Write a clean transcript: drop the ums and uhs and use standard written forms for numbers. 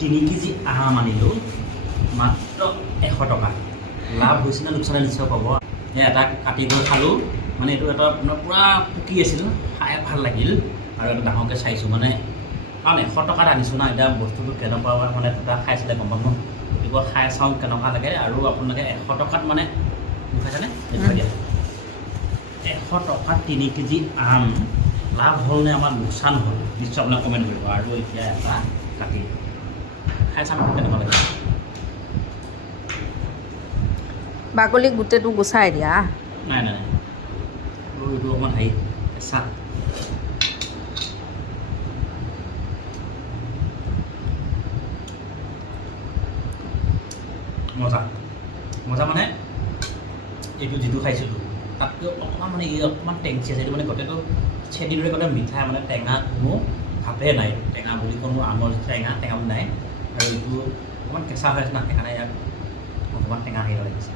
3 KG আম আনিলোঁ মাত্ৰ 100 টকা। লাভ হৈছে নে লোকচান নিশ্চয় পাব। এটা কাটি গৈ খালোঁ, মানে এইটো এটা আপোনাৰ পূৰা পকি আছিল, খাই ভাল লাগিল আৰু এটা ডাঙৰকৈ চাইছোঁ মানে, কাৰণ 100 টকাত আনিছোঁ না, এতিয়া বস্তুটো কেনেকুৱা মানে দুটা খাই চালে গম পাম ন, গতিকে খাই চাওঁ কেনেকুৱা লাগে। আৰু আপোনালোকে 100 টকাত মানে খাইছেনে দিয়া 100 টকাত 3 কেজি আম লাভ হ'ল নে আমাৰ লোকচান হ'ল নিশ্চয় আপোনাক কমেণ্ট কৰিব। আৰু এতিয়া এটা কাটি খাই চাম কেনেকুৱা লাগে। বাকলি গোটেইটো গুচাই দিয়া। নাই নাই এইটো অকণমান হেৰি কেঁচা। মজা মজা মানে এইটো যিটো খাইছিলোঁ তাতকৈ অকণমান মানে এই অকণমান টেংচি আছে। এইটো মানে গোটেইটো চেনি দৰে গোটেই মিঠাই, মানে টেঙা কোনো ভাৱে নাই, টেঙা বুলি কোনো আমৰ টেঙা বুলি নাই। আৰু এইটো অকণমান কেঁচা হৈ আছে না, সেইকাৰণে ইয়াত অকণমান টেঙা হেৰি লাগিছে।